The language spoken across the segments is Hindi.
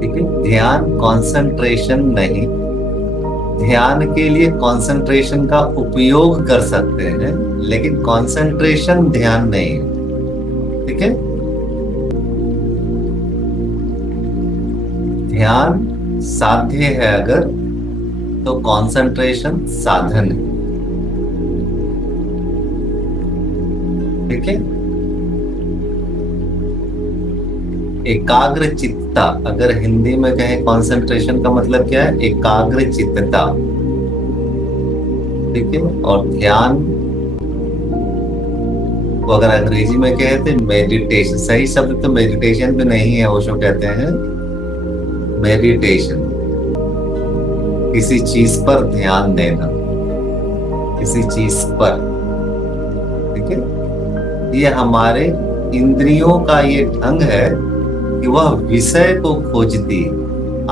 ठीक है। ध्यान कंसंट्रेशन नहीं, ध्यान के लिए कंसंट्रेशन का उपयोग कर सकते हैं, लेकिन कंसंट्रेशन ध्यान नहीं है। ठीक है। ध्यान साध्य है अगर, तो कंसंट्रेशन साधन है। ठीक है। एकाग्र चित्ता, अगर हिंदी में कहें कंसंट्रेशन का मतलब क्या है, एकाग्र चित्तता। ठीक है। और ध्यान को अगर अंग्रेजी में कहते हैं मेडिटेशन, सही शब्द तो मेडिटेशन भी नहीं है, ओशो कहते हैं मेडिटेशन, किसी चीज पर ध्यान देना, किसी चीज पर। ठीक है। ये हमारे इंद्रियों का ये ढंग है कि वह विषय को खोजती है।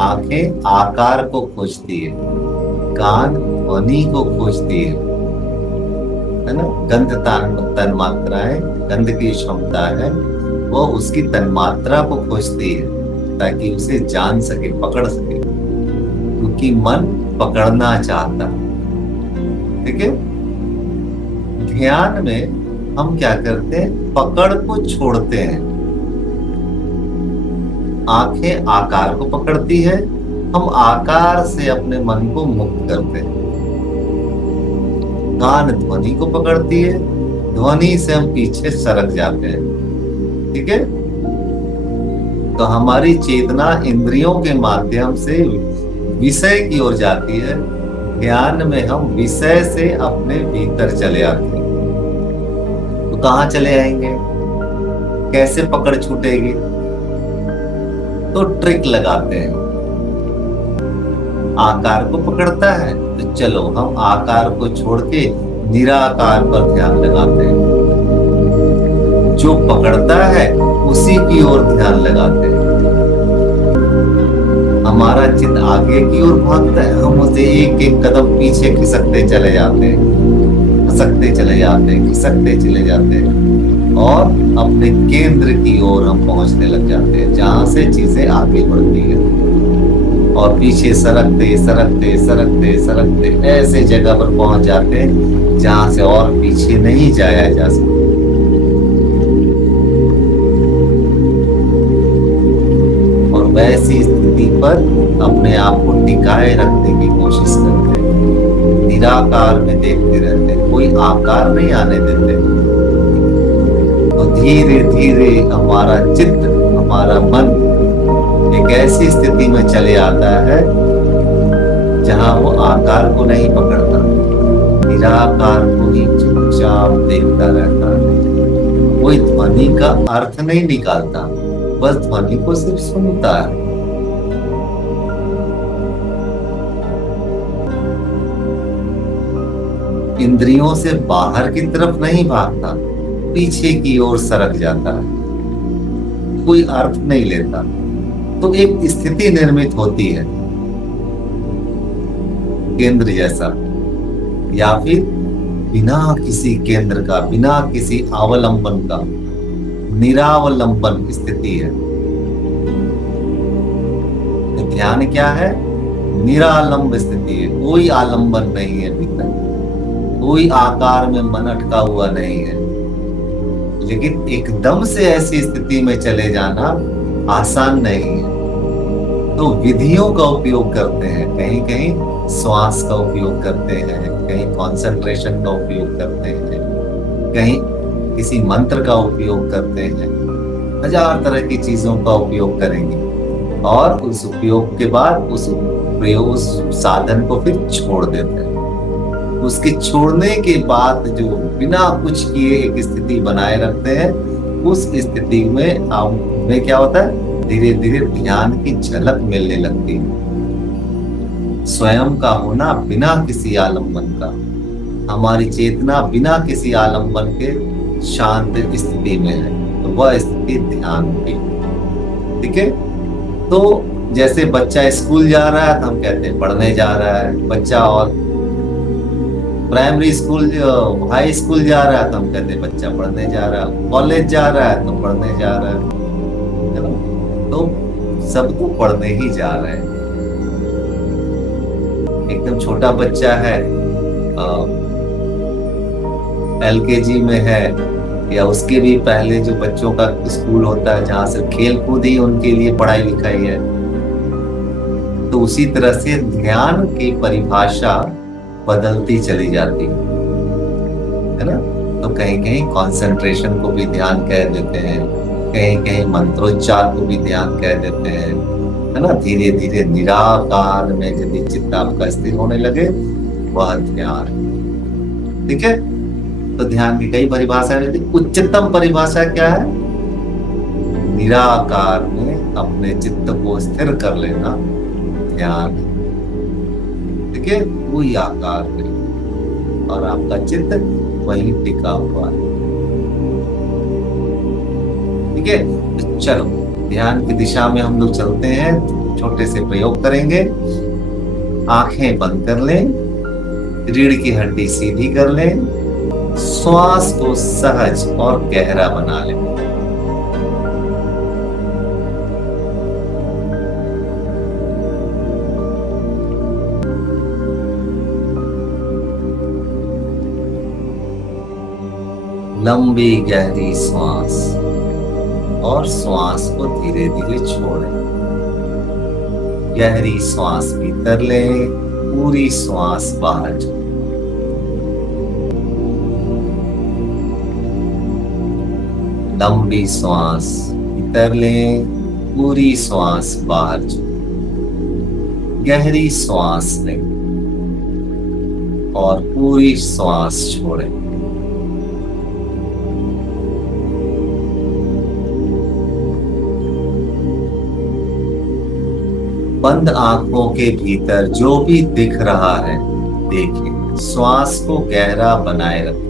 आंखें आकार को खोजती है, कान ध्वनि को खोजती है ना। गंध तन मात्राएं, गंध की क्षमता है, वो उसकी तन्मात्रा को खोजती है ताकि उसे जान सके, पकड़ सके, क्योंकि मन पकड़ना चाहता। ठीक है। ध्यान में हम क्या करते हैं, पकड़ को छोड़ते हैं। आंखें आकार को पकड़ती है, हम आकार से अपने मन को मुक्त करते हैं। कान ध्वनि को पकड़ती है, ध्वनि से हम पीछे सरक जाते हैं। ठीक है। तो हमारी चेतना इंद्रियों के माध्यम से विषय की ओर जाती है, ध्यान में हम विषय से अपने भीतर चले आते हैं। तो कहाँ चले आएंगे, कैसे पकड़ छूटेगी? तो ट्रिक लगाते हैं। आकार को पकड़ता है तो चलो हम आकार को छोड़ के निराकार पर ध्यान लगाते हैं। जो पकड़ता है उसी की ओर ध्यान लगाते हैं। हमारा चित्त आगे की ओर भागता है, हम उसे एक एक कदम पीछे खिसकते चले जाते हैं, खिसकते चले जाते हैं, खिसकते चले जाते हैं, और अपने केंद्र की ओर हम पहुंचने लग जाते हैं, जहां से चीजें आगे बढ़ती है। और पीछे सरकते सरकते सरकते सरकते ऐसे जगह पर पहुंच जाते हैं जहां से और पीछे नहीं जाया जा सकता। और वैसी स्थिति पर अपने आप को टिकाए रखने की कोशिश करते हैं, निराकार में देखते रहते हैं, कोई आकार नहीं आने देते। तो धीरे धीरे हमारा चित्त, हमारा मन एक ऐसी स्थिति में चले आता है जहां वो आकार को नहीं पकड़ता, निराकार को ही चुपचाप देखता रहता है। कोई ध्वनि का अर्थ नहीं निकालता, बस ध्वनि को सिर्फ सुनता है। इंद्रियों से बाहर की तरफ नहीं भागता, पीछे की ओर सरक जाता है, कोई अर्थ नहीं लेता। तो एक स्थिति निर्मित होती है केंद्र जैसा, या फिर बिना किसी केंद्र का, बिना किसी अवलंबन का निरावलंबन स्थिति है। तो ध्यान क्या है, निरालंब स्थिति है, कोई आलंबन नहीं है भीतर, कोई आकार में मन अटका हुआ नहीं है। लेकिन एकदम से ऐसी स्थिति में चले जाना आसान नहीं है। तो विधियों का उपयोग करते हैं, कहीं कहीं श्वास का उपयोग करते हैं, कहीं कंसंट्रेशन का उपयोग करते हैं, कहीं किसी मंत्र का उपयोग करते हैं, हजार तरह की चीजों का उपयोग करेंगे। और उस उपयोग के बाद उस प्रयोग, उस साधन को फिर छोड़ देते हैं। उसके छोड़ने के बाद जो बिना कुछ किए एक स्थिति बनाए रखते हैं, उस स्थिति में हमें क्या होता है, धीरे धीरे ध्यान की झलक मिलने लगती है। स्वयं का होना बिना किसी आलंबन का, हमारी चेतना बिना किसी आलंबन के शांत स्थिति में है, तो वह स्थिति ध्यान की। ठीक है। तो जैसे बच्चा स्कूल जा रहा है तो हम कहते हैं पढ़ने जा रहा है, बच्चा और प्राइमरी स्कूल, हाई स्कूल जा रहा है तो हम कहते हैं बच्चा पढ़ने जा रहा है, कॉलेज जा रहा है तो पढ़ने जा रहा है। तो सब तो पढ़ने ही जा रहे हैं। एकदम छोटा बच्चा है, LKG में है, या उसके भी पहले जो बच्चों का स्कूल होता है जहां से खेल कूद ही उनके लिए पढ़ाई लिखाई है, तो उसी तरह से ध्यान की परिभाषा बदलती चली जाती है ना। तो कहीं कहीं कंसंट्रेशन को भी ध्यान कह देते हैं, कहीं कहीं मंत्रोच्चार को भी ध्यान कह देते हैं, है ना। धीरे धीरे निराकार में यदि चित्त आपका स्थिर होने लगे, वह ध्यान। ठीक है। तो ध्यान की कई परिभाषाएं रहती। उच्चतम परिभाषा क्या है? निराकार में अपने चित्त को स्थिर कर लेना ध्यान। ठीक है। वही आकार में और आपका चित्त वही टिका हुआ है। ठीक है। तो चलो ध्यान की दिशा में हम लोग चलते हैं। छोटे से प्रयोग करेंगे। आंखें बंद कर लें, रीढ़ की हड्डी सीधी कर लें, श्वास को सहज और गहरा बना लें। लंबी गहरी श्वास और श्वास को धीरे धीरे छोड़ें। गहरी श्वास भीतर लें, पूरी श्वास बाहर छोड़ें। लंबी श्वास भीतर लें, पूरी श्वास बाहर छोड़ें। गहरी श्वास लें और पूरी श्वास छोड़ें। बंद आंखों के भीतर जो भी दिख रहा है देखें। श्वास को गहरा बनाए रखें।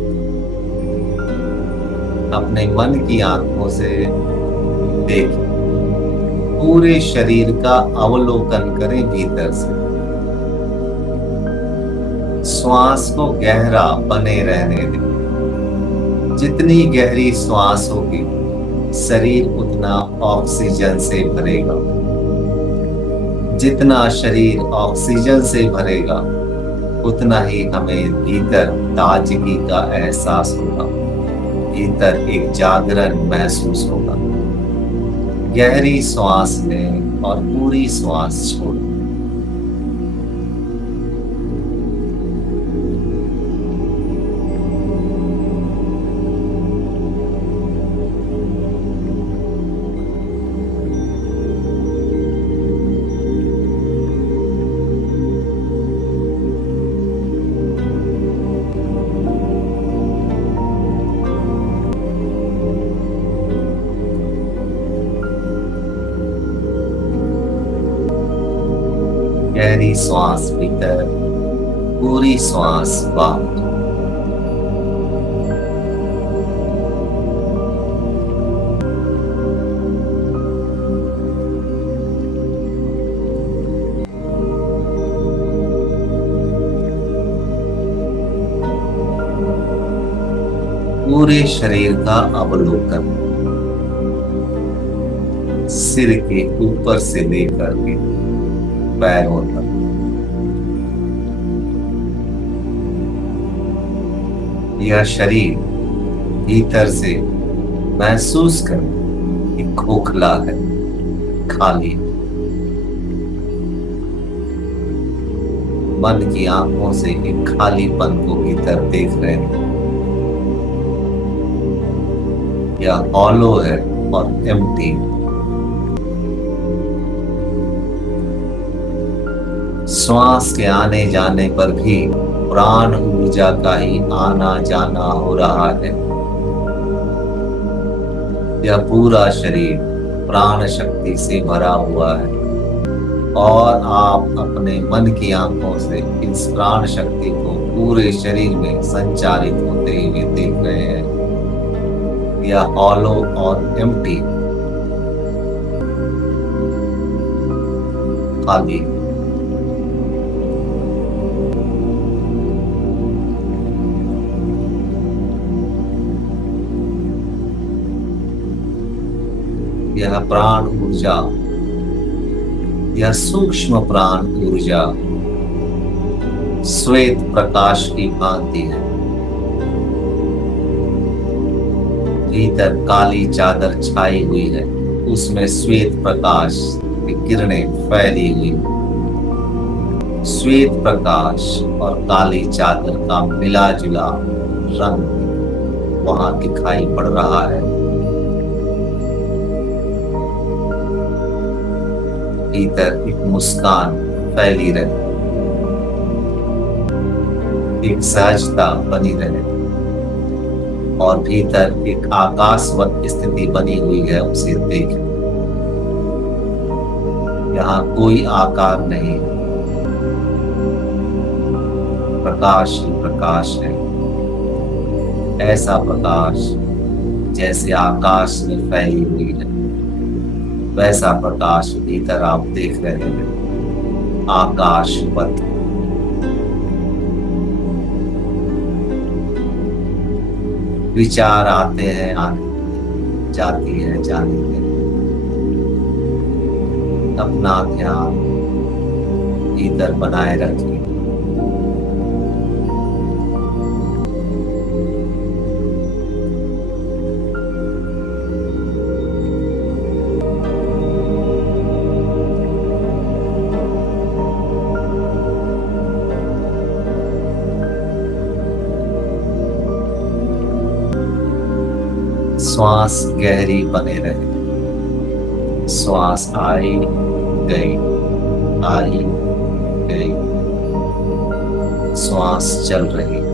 अपने मन की आंखों से देखें। पूरे शरीर का अवलोकन करें भीतर से। श्वास को गहरा बने रहने दें। जितनी गहरी श्वास होगी, शरीर उतना ऑक्सीजन से भरेगा। जितना शरीर ऑक्सीजन से भरेगा, उतना ही हमें भीतर ताजगी का एहसास होगा, भीतर एक जागरण महसूस होगा। गहरी श्वास लें और पूरी श्वास छोड़ें। गहरी श्वास भीतर, पूरी श्वास बाहर। पूरे शरीर का अवलोकन, सिर के ऊपर से लेकर के पैरों तक। यह शरीर भीतर से महसूस कर कि खोखला है, खाली है। मन की आंखों से एक खालीपन को भीतर देख रहे हैं। यह हॉलो है और एम्प्टी। श्वास के आने जाने पर भी प्राण ऊर्जा का ही आना जाना हो रहा है। यह पूरा शरीर प्राण शक्ति से भरा हुआ है और आप अपने मन की आंखों से इस प्राण शक्ति को पूरे शरीर में संचारित होते हुए देख रहे हैं। यह हॉलो और एम्प्टी, खाली। यह प्राण ऊर्जा यह सूक्ष्म प्राण ऊर्जा श्वेत प्रकाश की भांति है। भीतर काली चादर छाई हुई है, उसमें श्वेत प्रकाश की किरणें फैली हुई। श्वेत प्रकाश और काली चादर का मिला जुला रंग वहां दिखाई पड़ रहा है। भीतर एक मुस्कान फैली रहे, एक सहजता बनी रहे और भीतर एक आकाशवत स्थिति बनी हुई है। उसे देख, यहाँ कोई आकार नहीं, प्रकाश ही प्रकाश है। ऐसा प्रकाश जैसे आकाश में फैली हुई है, वैसा प्रकाश भीतर आप देख रहे हैं, आकाशवत। विचार आते हैं, आने जाती है, जाने के अपना ध्यान भीतर बनाए रखिए। श्वास गहरी बने रहे। श्वास आई गई, आई गई, श्वास चल रही।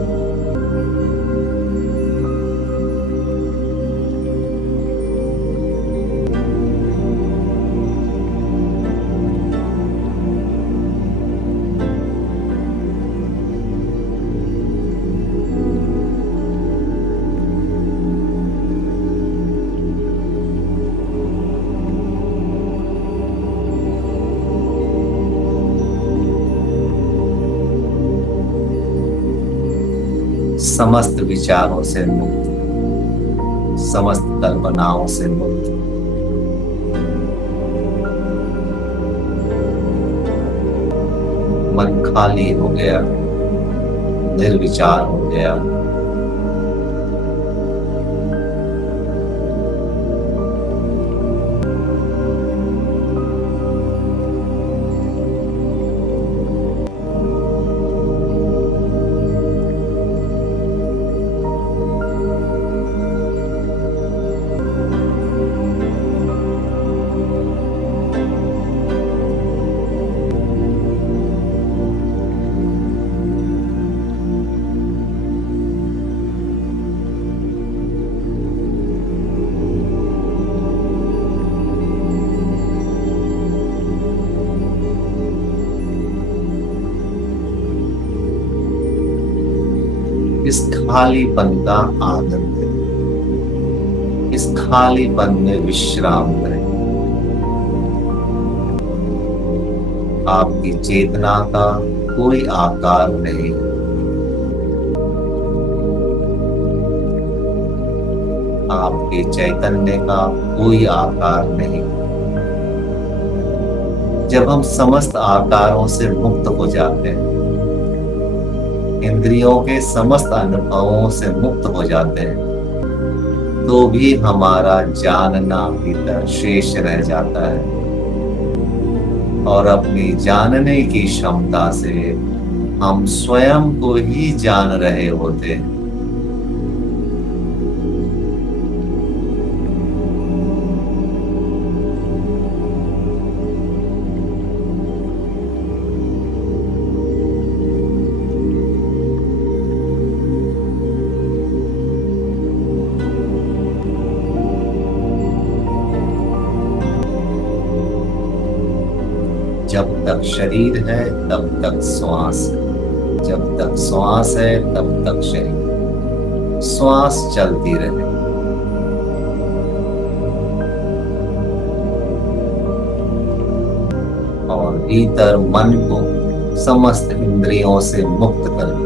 समस्त विचारों से मुक्त, समस्त कल्पनाओं से मुक्त, मन खाली हो गया, निर्विचार हो गया। इस खालीपन का आनंद है, इस खालीपन में विश्राम करें। आपकी चेतना का कोई आकार नहीं है, आपके चैतन्य का कोई आकार नहीं। जब हम समस्त आकारों से मुक्त हो जाते हैं, इंद्रियों के समस्त अनुभवों से मुक्त हो जाते हैं, तो भी हमारा जानना भीतर शेष रह जाता है और अपनी जानने की क्षमता से हम स्वयं को ही जान रहे होते हैं। जब तक शरीर है तब तक श्वास है, जब तक श्वास है तब तक शरीर। श्वास चलती रहे, और भीतर मन को समस्त इंद्रियों से मुक्त करें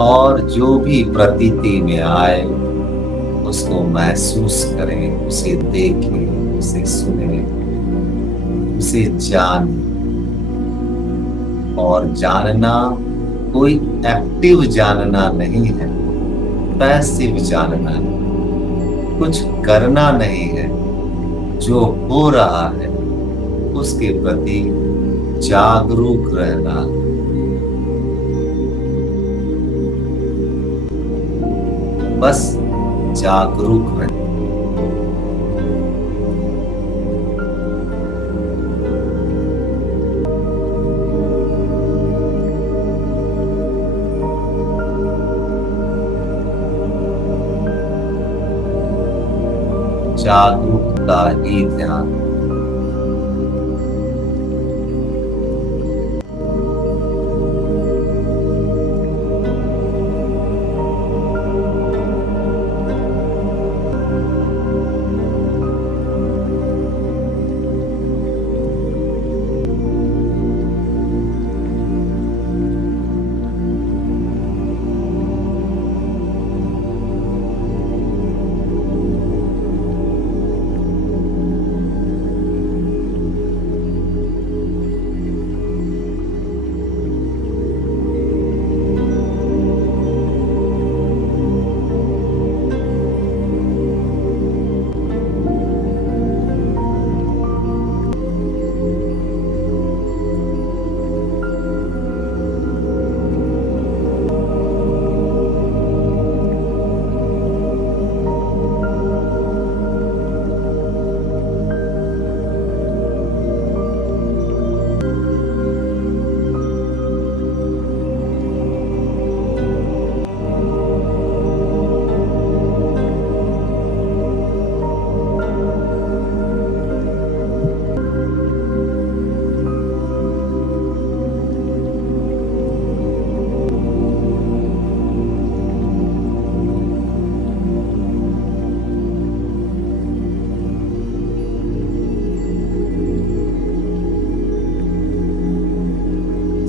और जो भी प्रतीति में आए उसको महसूस करें, उसे देखें, उसे सुने। उसे जान। और जानना कोई एक्टिव जानना नहीं है, पैसिव जानना है। कुछ करना नहीं है, जो हो रहा है उसके प्रति जागरूक रहना। बस जागरूक रहना। जागरूकता ही ध्यान।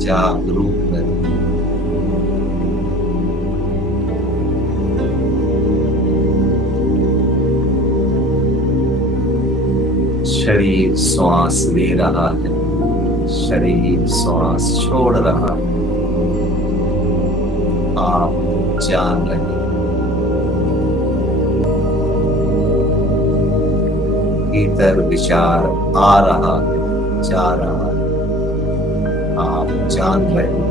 जागरूक रहना। शरीर श्वास ले रहा है, शरीर श्वास छोड़ रहा है। आप जान रहे हैं। भीतर विचार आ रहा है, जा रहा है। आप जान रहे हैं।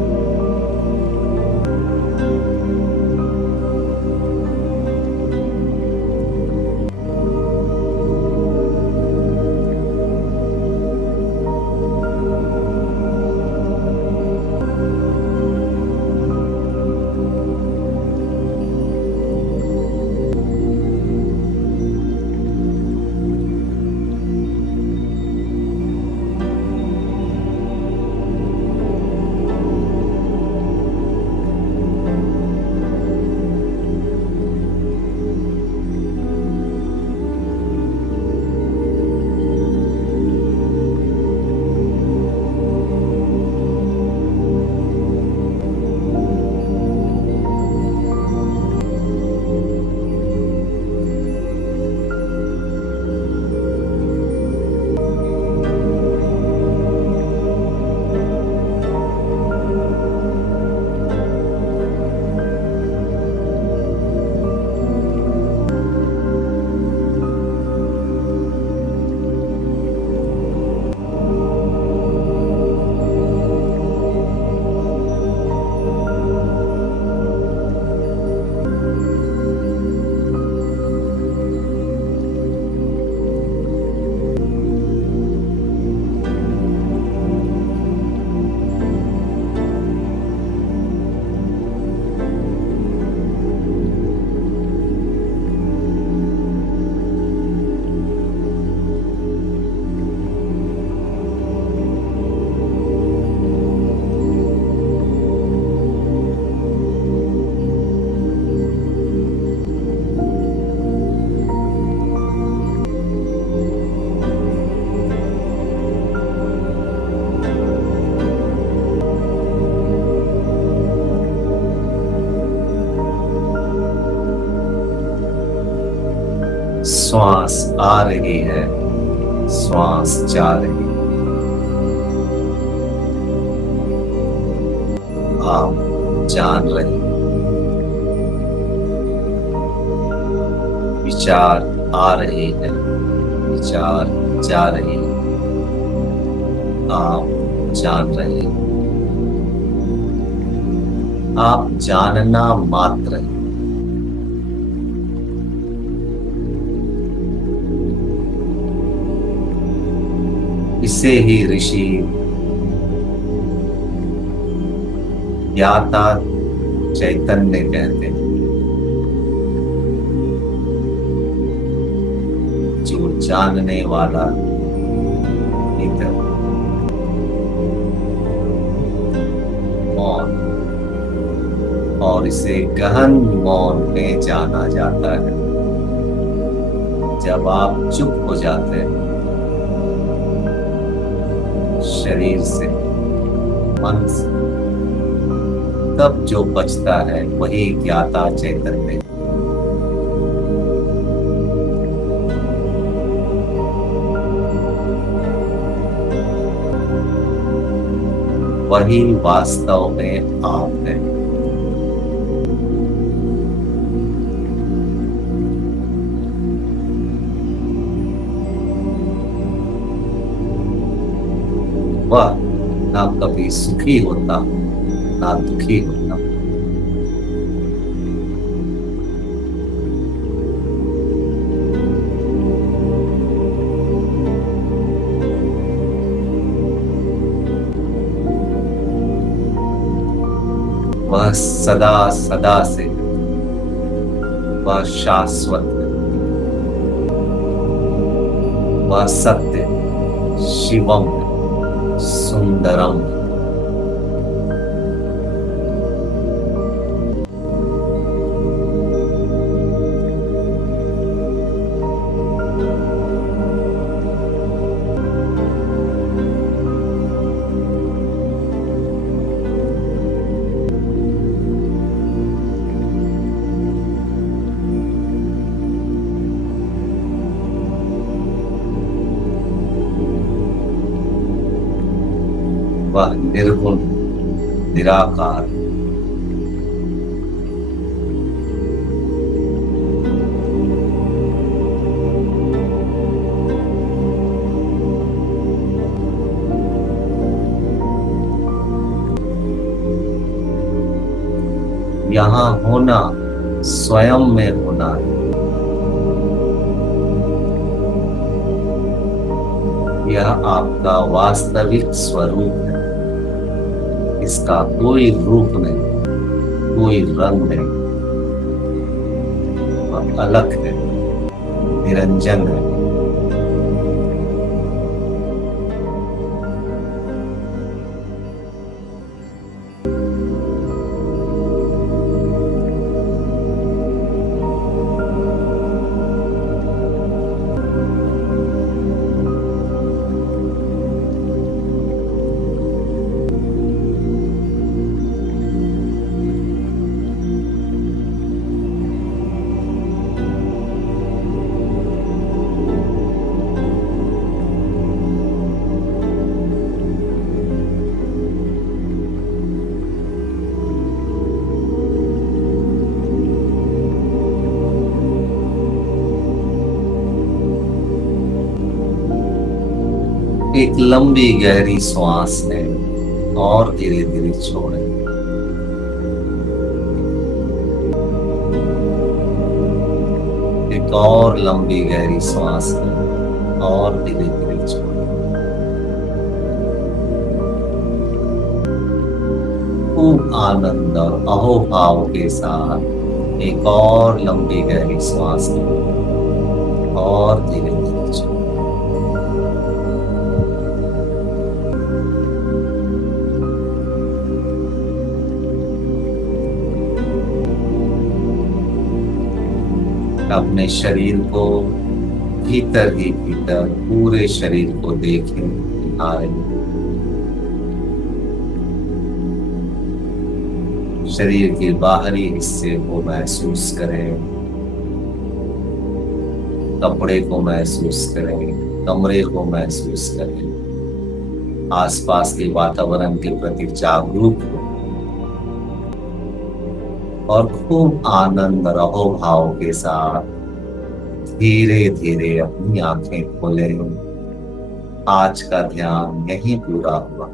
श्वास आ रही है, श्वास जा रही है। आप जान रहे हैं। विचार आ रहे हैं, विचार जा रहे हैं, आप जान रहे हैं। आप जानना मात्र है। इसे ही ऋषि ज्ञाता चैतन्य कहते हैं, जो जानने वाला भीतर मौन, और इसे गहन मौन में जाना जाता है। जब आप चुप हो जाते हैं, शरीर से, मन से, तब जो बचता है वही ज्ञाता चैतन्य। वही वास्तव में आप है। वह ना कभी सुखी होता, ना दुखी होता। वह सदा सदा से, वह शाश्वत है, वह सत्य, शिवम, सुंदरम। वह निर्गुण, निराकार, यहाँ होना स्वयं में होना है। यह आपका वास्तविक स्वरूप है। इसका कोई रूप नहीं, कोई रंग नहीं। वह अलग है, निरंजन है। एक लंबी गहरी श्वास लें और धीरे धीरे छोड़ें। एक और लंबी गहरी श्वास लें और धीरे धीरे छोड़ें। खूब आनंद और अहोभाव के साथ एक और लंबी गहरी श्वास लें और धीरे धीरे छोड़ें। अपने शरीर को भीतर ही भीतर, पूरे शरीर को देखें, निहारें। शरीर के बाहरी हिस्से को महसूस करें, कपड़े को महसूस करें, कमरे को महसूस करें, आसपास के वातावरण के प्रति जागरूक हो। और खूब आनंद रहो भाव के साथ धीरे धीरे अपनी आंखें खोलें। आज का ध्यान यहीं पूरा हुआ।